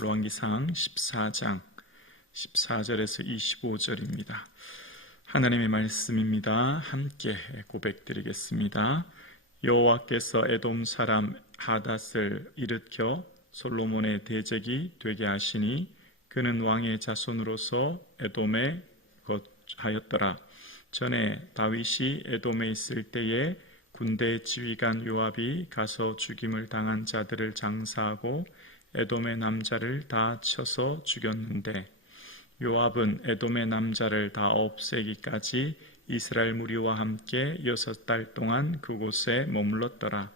열왕기상 14장 14절에서 25절입니다. 하나님의 말씀입니다. 함께 고백드리겠습니다. 여호와께서 에돔 사람 하닷을 일으켜 솔로몬의 대적이 되게 하시니 그는 왕의 자손으로서 에돔에 거하였더라. 전에 다윗이 에돔에 있을 때에 군대 지휘관 요압이 가서 죽임을 당한 자들을 장사하고 에돔의 남자를 다 쳐서 죽였는데 요압은 에돔의 남자를 다 없애기까지 이스라엘 무리와 함께 6달 동안 그곳에 머물렀더라.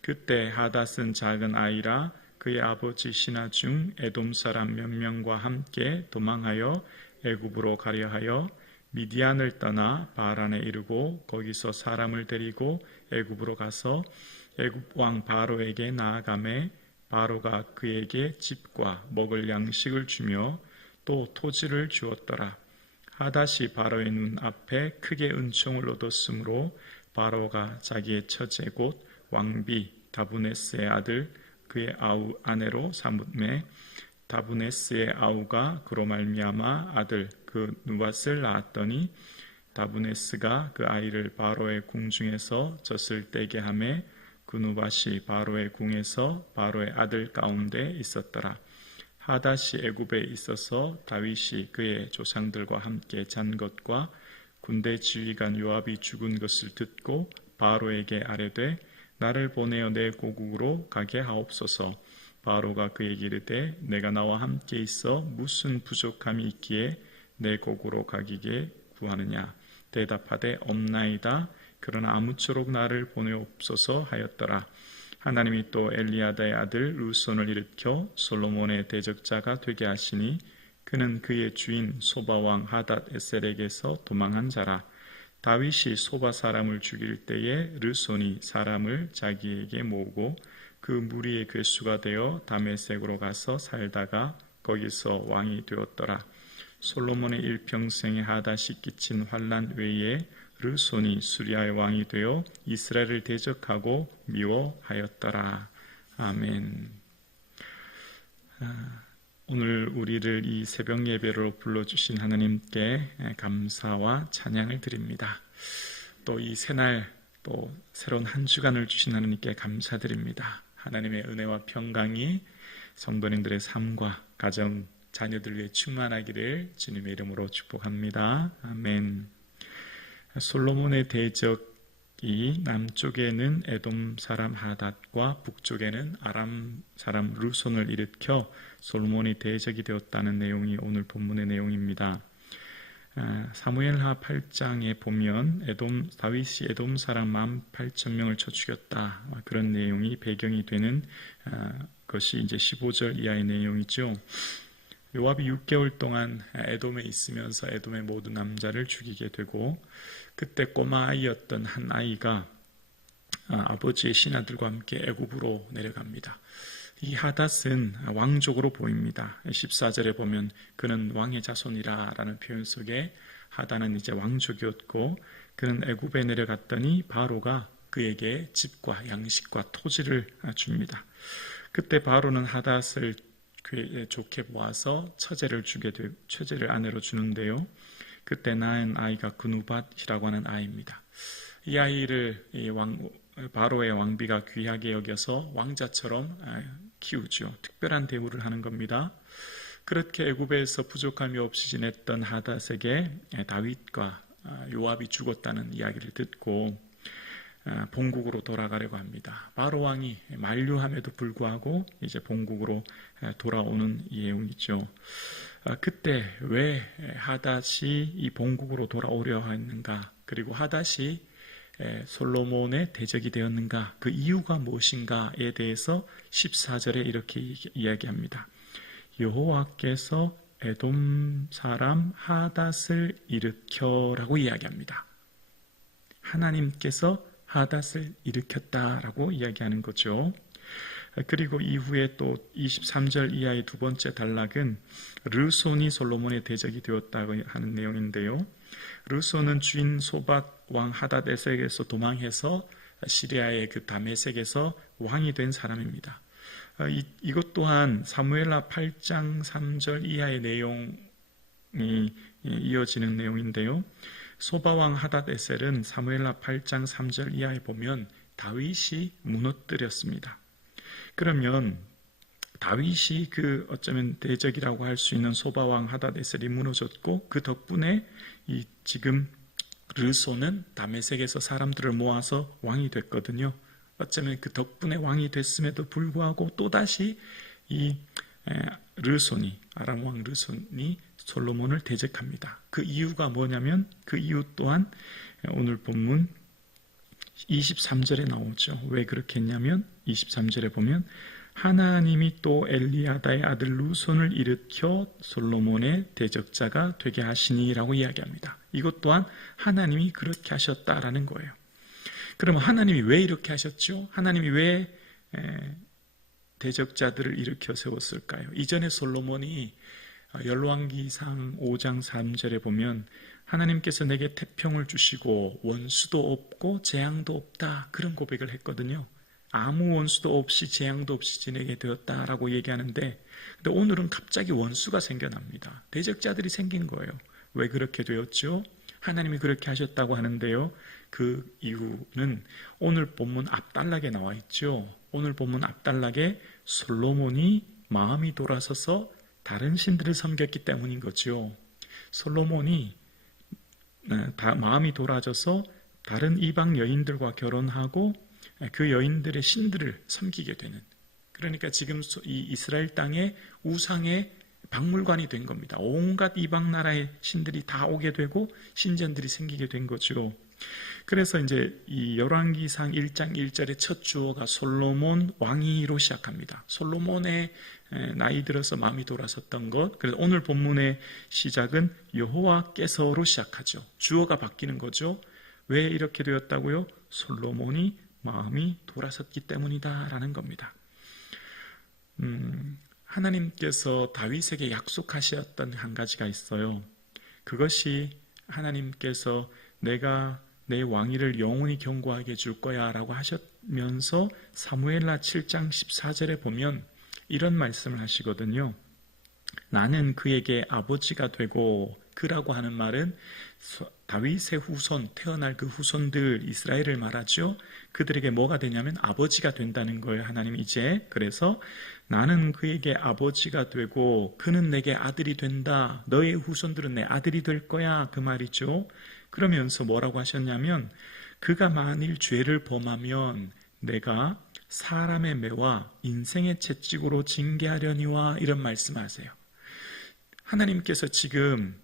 그때 하닷은 작은 아이라 그의 아버지 신하 중 에돔 사람 몇 명과 함께 도망하여 애굽으로 가려 하여 미디안을 떠나 바란에 이르고 거기서 사람을 데리고 애굽으로 가서 애굽 왕 바로에게 나아가매 바로가 그에게 집과 먹을 양식을 주며 또 토지를 주었더라. 하닷이 바로의 눈 앞에 크게 은총을 얻었으므로 바로가 자기의 처제 곧 왕비 다브네스의 아들 그의 아우 아내로 삼으매 다브네스의 아우가 그로 말미암아 아들 그 누밧을 낳았더니 다브네스가 그 아이를 바로의 궁중에서 젖을 떼게 하매 그 누밧이 바로의 궁에서 바로의 아들 가운데 있었더라. 하닷이 애굽에 있어서 다윗이 그의 조상들과 함께 잔 것과 군대 지휘관 요압이 죽은 것을 듣고 바로에게 아뢰되 나를 보내어 내 고국으로 가게 하옵소서. 바로가 그에게 이르되 내가 나와 함께 있어 무슨 부족함이 있기에 내 고국으로 가기게 구하느냐. 대답하되 없나이다. 그러나 아무쪼록 나를 보내옵소서 하였더라. 하나님이 또 엘리아다의 아들 르손을 일으켜 솔로몬의 대적자가 되게 하시니 그는 그의 주인 소바왕 하닷 에셀에게서 도망한 자라. 다윗이 소바 사람을 죽일 때에 르손이 사람을 자기에게 모으고 그 무리의 괴수가 되어 다메섹으로 가서 살다가 거기서 왕이 되었더라. 솔로몬의 일평생에 하닷이 끼친 환난 외에 르손이 수리아의 왕이 되어 이스라엘을 대적하고 미워하였더라. 아멘. 오늘 우리를 이 새벽 예배로 불러주신 하나님께 감사와 찬양을 드립니다. 또 이 새날 또 새로운 한 주간을 주신 하나님께 감사드립니다. 하나님의 은혜와 평강이 성도님들의 삶과 가정, 자녀들 위해 충만하기를 주님의 이름으로 축복합니다. 아멘. 솔로몬의 대적이 남쪽에는 에돔 사람 하닷과 북쪽에는 아람 사람 르손을 일으켜 솔로몬이 대적이 되었다는 내용이 오늘 본문의 내용입니다. 사무엘하 8장에 보면 다윗이 에돔 사람 18,000명을 쳐 죽였다. 그런 내용이 배경이 되는 것이 이제 15절 이하의 내용이죠. 요압이 6개월 동안 에돔에 있으면서 에돔의 모든 남자를 죽이게 되고 그때 꼬마 아이였던 한 아이가 아버지의 신하들과 함께 애굽으로 내려갑니다. 이 하닷은 왕족으로 보입니다. 14절에 보면 그는 왕의 자손이라 라는 표현 속에 하닷은 이제 왕족이었고 그는 애굽에 내려갔더니 바로가 그에게 집과 양식과 토지를 줍니다. 그때 바로는 하닷을 좋게 보아서 처제를 아내로 주는데요. 그때 낳은 아이가 그누밧이라고 하는 아이입니다. 이 아이를 바로의 왕비가 귀하게 여겨서 왕자처럼 키우죠. 특별한 대우를 하는 겁니다. 그렇게 애굽에서 부족함이 없이 지냈던 하닷에게 다윗과 요압이 죽었다는 이야기를 듣고 본국으로 돌아가려고 합니다. 바로 왕이 만류함에도 불구하고 이제 본국으로 돌아오는 내용이죠. 그때 왜 하닷이 이 본국으로 돌아오려 했는가? 그리고 하닷이 솔로몬의 대적이 되었는가? 그 이유가 무엇인가에 대해서 14절에 이렇게 이야기합니다. 여호와께서 에돔 사람 하닷을 일으켜라고 이야기합니다. 하나님께서 하닷을 일으켰다라고 이야기하는 거죠. 그리고 이후에 또 23절 이하의 두 번째 단락은 르손이 솔로몬의 대적이 되었다고 하는 내용인데요. 르손은 주인 소박 왕 하닷에섹에서 도망해서 시리아의 그 다메섹에서 왕이 된 사람입니다. 이것 또한 사무엘하 8장 3절 이하의 내용이 이어지는 내용인데요. 소바왕 하닷에셀은 사무엘하 8장 3절 이하에 보면 다윗이 무너뜨렸습니다. 그러면 다윗이 어쩌면 대적이라고 할 수 있는 소바왕 하닷에셀이 무너졌고, 그 덕분에 지금 르손은 다메섹에서 사람들을 모아서 왕이 됐거든요. 어쩌면 그 덕분에 왕이 됐음에도 불구하고 또다시 아람 왕 르손이 솔로몬을 대적합니다. 그 이유가 뭐냐면, 그 이유 또한 오늘 본문 23절에 나오죠. 왜 그렇게 했냐면 23절에 보면 하나님이 또 엘리야다의 아들 르손을 일으켜 솔로몬의 대적자가 되게 하시니라고 이야기합니다. 이것 또한 하나님이 그렇게 하셨다라는 거예요. 그러면 하나님이 왜 이렇게 하셨죠? 하나님이 왜 대적자들을 일으켜 세웠을까요? 이전에 솔로몬이 열왕기상 5장 3절에 보면 하나님께서 내게 태평을 주시고 원수도 없고 재앙도 없다, 그런 고백을 했거든요. 아무 원수도 없이 재앙도 없이 지내게 되었다라고 얘기하는데, 근데 오늘은 갑자기 원수가 생겨납니다. 대적자들이 생긴 거예요. 왜 그렇게 되었죠? 하나님이 그렇게 하셨다고 하는데요, 그 이유는 오늘 본문 앞단락에 나와 있죠. 오늘 본문 앞단락에 솔로몬이 마음이 돌아서서 다른 신들을 섬겼기 때문인 거죠. 솔로몬이 마음이 돌아져서 다른 이방 여인들과 결혼하고 그 여인들의 신들을 섬기게 되는, 그러니까 지금 이 이스라엘 땅에 우상의 박물관이 된 겁니다. 온갖 이방 나라의 신들이 다 오게 되고 신전들이 생기게 된 거죠. 그래서 이제 이 열왕기상 1장 1절의 첫 주어가 솔로몬 왕위로 시작합니다. 솔로몬의 나이 들어서 마음이 돌아섰던 것. 그래서 오늘 본문의 시작은 여호와께서로 시작하죠. 주어가 바뀌는 거죠. 왜 이렇게 되었다고요? 솔로몬이 마음이 돌아섰기 때문이다라는 겁니다. 하나님께서 다윗에게 약속하셨던 한 가지가 있어요. 그것이 하나님께서 내가 내 왕위를 영원히 견고하게 줄 거야 라고 하셨면서 사무엘하 7장 14절에 보면 이런 말씀을 하시거든요. 나는 그에게 아버지가 되고, 그라고 하는 말은 다윗의 후손, 태어날 그 후손들 이스라엘을 말하죠. 그들에게 뭐가 되냐면 아버지가 된다는 거예요, 하나님 이제. 그래서 나는 그에게 아버지가 되고 그는 내게 아들이 된다. 너의 후손들은 내 아들이 될 거야, 그 말이죠. 그러면서 뭐라고 하셨냐면 그가 만일 죄를 범하면 내가 사람의 매와 인생의 채찍으로 징계하려니와, 이런 말씀하세요. 하나님께서 지금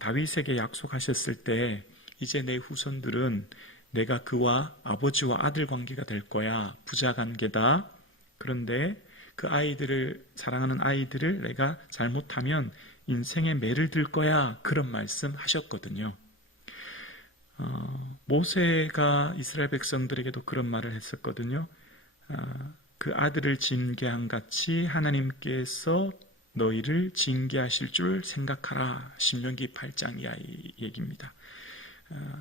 다윗에게 약속하셨을 때 이제 내 후손들은 내가 그와 아버지와 아들 관계가 될 거야, 부자 관계다. 그런데 그 아이들을, 사랑하는 아이들을 내가 잘못하면 인생의 매를 들 거야, 그런 말씀 하셨거든요. 모세가 이스라엘 백성들에게도 그런 말을 했었거든요. 그 아들을 징계한 같이 하나님께서 너희를 징계하실 줄 생각하라. 신명기 8장 이하의 얘기입니다.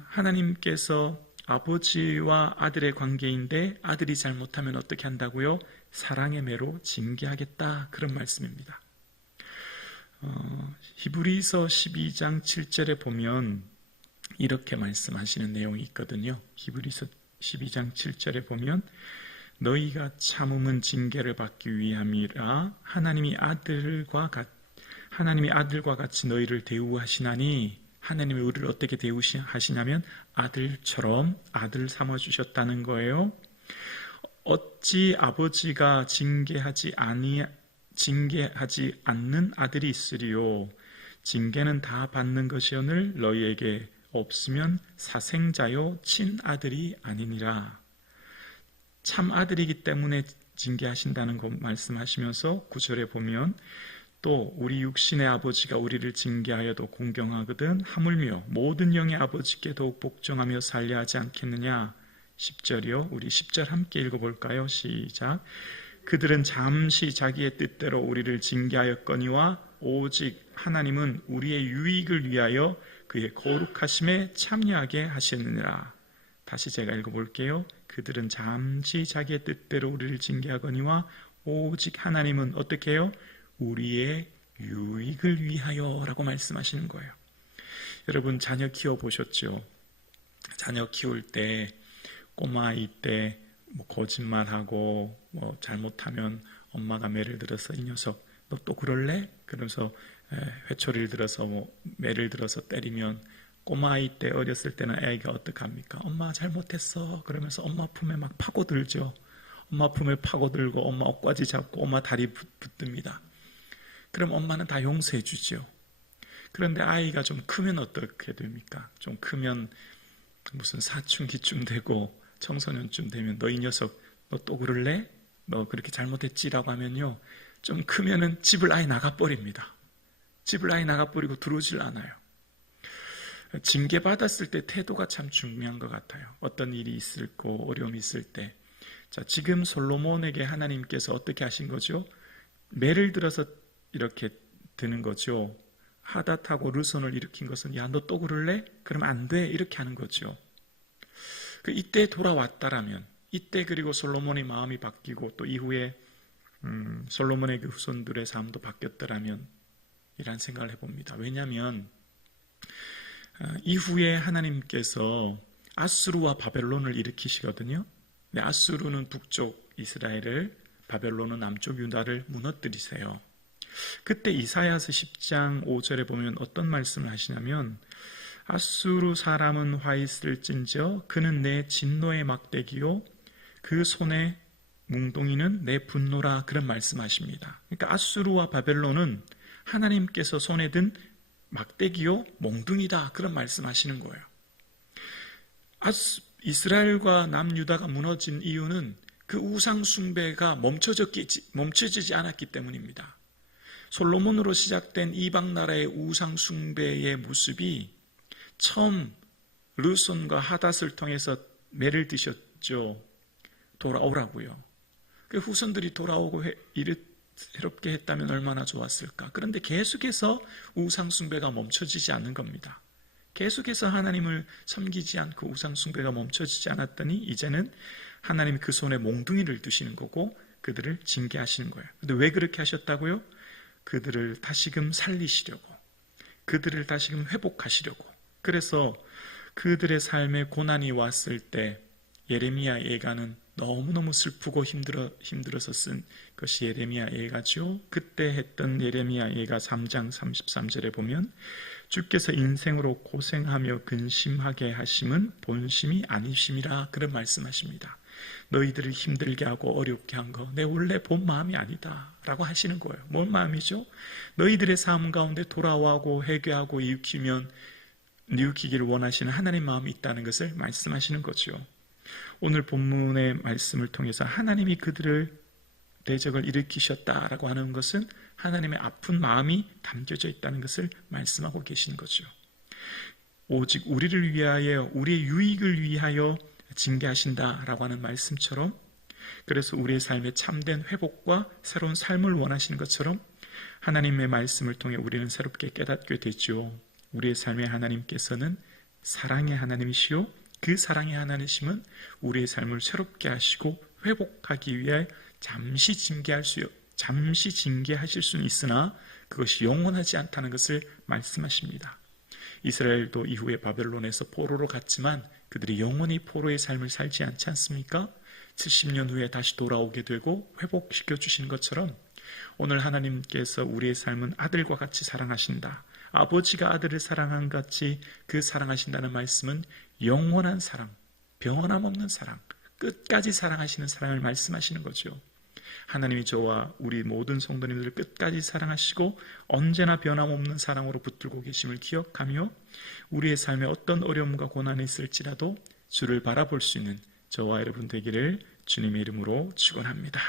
하나님께서 아버지와 아들의 관계인데 아들이 잘못하면 어떻게 한다고요? 사랑의 매로 징계하겠다, 그런 말씀입니다. 히브리서 12장 7절에 보면 이렇게 말씀하시는 내용이 있거든요. 히브리서 12장 7절에 보면 너희가 참음은 징계를 받기 위함이라 하나님이 아들과 같이 너희를 대우하시나니, 하나님이 우리를 어떻게 대우하시냐면 아들처럼 아들 삼아주셨다는 거예요. 어찌 아버지가 징계하지 않는 아들이 있으리요. 징계는 다 받는 것이오늘 너희에게 없으면 사생자요 친아들이 아니니라. 참 아들이기 때문에 징계하신다는 것 말씀하시면서 9절에 보면 또 우리 육신의 아버지가 우리를 징계하여도 공경하거든 하물며 모든 영의 아버지께 더욱 복종하며 살려 하지 않겠느냐. 10절이요. 우리 10절 함께 읽어볼까요? 시작. 그들은 잠시 자기의 뜻대로 우리를 징계하였거니와 오직 하나님은 우리의 유익을 위하여 그의 거룩하심에 참여하게 하셨느니라. 다시 제가 읽어볼게요. 그들은 잠시 자기의 뜻대로 우리를 징계하거니와 오직 하나님은 어떻게 해요? 우리의 유익을 위하여 라고 말씀하시는 거예요. 여러분 자녀 키워보셨죠? 자녀 키울 때 꼬마아이 때 뭐 거짓말하고 뭐 잘못하면 엄마가 매를 들어서 이 녀석 너 또 그럴래? 그러면서 회초리를 들어서 뭐 매를 들어서 때리면 꼬마아이 때 어렸을 때는 애가 어떡합니까? 엄마 잘못했어 그러면서 엄마 품에 막 파고들죠. 엄마 품에 파고들고 엄마 옷까지 잡고 엄마 다리 붙듭니다. 그럼 엄마는 다 용서해 주죠. 그런데 아이가 좀 크면 어떻게 됩니까? 좀 크면 무슨 사춘기쯤 되고 청소년쯤 되면 너 이 녀석 너 또 그럴래? 너 그렇게 잘못했지라고 하면요. 좀 크면은 집을 아예 나가버립니다. 집을 아예 나가버리고 들어오질 않아요. 징계받았을 때 태도가 참 중요한 것 같아요. 어떤 일이 있고 어려움이 있을 때. 자, 지금 솔로몬에게 하나님께서 어떻게 하신 거죠? 매를 들어서 이렇게 드는 거죠. 하닷하고 르손을 일으킨 것은 야, 너 또 그럴래? 그러면 안 돼. 이렇게 하는 거죠. 이때 돌아왔다라면 이때 그리고 솔로몬의 마음이 바뀌고 또 이후에 솔로몬의 그 후손들의 삶도 바뀌었더라면 이란 생각을 해봅니다. 왜냐하면 이후에 하나님께서 아수르와 바벨론을 일으키시거든요. 근데 아수르는 북쪽 이스라엘을, 바벨론은 남쪽 유다를 무너뜨리세요. 그때 이사야서 10장 5절에 보면 어떤 말씀을 하시냐면 아수르 사람은 화 있을진저 그는 내 진노의 막대기요 그 손에 뭉동이는 내 분노라 그런 말씀하십니다. 그러니까 아수르와 바벨론은 하나님께서 손에 든 막대기요 몽둥이다 그런 말씀하시는 거예요. 이스라엘과 남유다가 무너진 이유는 그 우상 숭배가 멈춰지지 않았기 때문입니다. 솔로몬으로 시작된 이방 나라의 우상 숭배의 모습이 처음 르손과 하닷을 통해서 매를 드셨죠. 돌아오라고요. 그 후손들이 돌아오고 새롭게 했다면 얼마나 좋았을까. 그런데 계속해서 우상 숭배가 멈춰지지 않는 겁니다. 계속해서 하나님을 섬기지 않고 우상 숭배가 멈춰지지 않았더니 이제는 하나님이 그 손에 몽둥이를 두시는 거고 그들을 징계하시는 거예요. 근데 왜 그렇게 하셨다고요? 그들을 다시금 살리시려고, 그들을 다시금 회복하시려고. 그래서 그들의 삶에 고난이 왔을 때 예레미야 예가는 너무너무 슬프고 힘들어서 쓴 것이 예레미야 예가죠. 그때 했던 예레미야 예가 3장 33절에 보면 주께서 인생으로 고생하며 근심하게 하심은 본심이 아니심이라 그런 말씀하십니다. 너희들을 힘들게 하고 어렵게 한 거 내 원래 본 마음이 아니다 라고 하시는 거예요. 뭔 마음이죠? 너희들의 삶 가운데 돌아와고 회개하고 이웃기기를 원하시는 하나님 마음이 있다는 것을 말씀하시는 거죠. 오늘 본문의 말씀을 통해서 하나님이 그들을 대적을 일으키셨다라고 하는 것은 하나님의 아픈 마음이 담겨져 있다는 것을 말씀하고 계시는 거죠. 오직 우리를 위하여 우리의 유익을 위하여 징계하신다라고 하는 말씀처럼, 그래서 우리의 삶에 참된 회복과 새로운 삶을 원하시는 것처럼 하나님의 말씀을 통해 우리는 새롭게 깨닫게 되죠. 우리의 삶에 하나님께서는 사랑의 하나님이시요 그 사랑의 하나님이심은 우리의 삶을 새롭게 하시고 회복하기 위해 잠시 징계하실 수는 있으나 그것이 영원하지 않다는 것을 말씀하십니다. 이스라엘도 이후에 바벨론에서 포로로 갔지만 그들이 영원히 포로의 삶을 살지 않지 않습니까? 70년 후에 다시 돌아오게 되고 회복시켜 주시는 것처럼 오늘 하나님께서 우리의 삶은 아들과 같이 사랑하신다. 아버지가 아들을 사랑한 같이 그 사랑하신다는 말씀은 영원한 사랑, 변함없는 사랑, 끝까지 사랑하시는 사랑을 말씀하시는 거죠. 하나님이 저와 우리 모든 성도님들을 끝까지 사랑하시고 언제나 변함없는 사랑으로 붙들고 계심을 기억하며 우리의 삶에 어떤 어려움과 고난이 있을지라도 주를 바라볼 수 있는 저와 여러분 되기를 주님의 이름으로 축원합니다.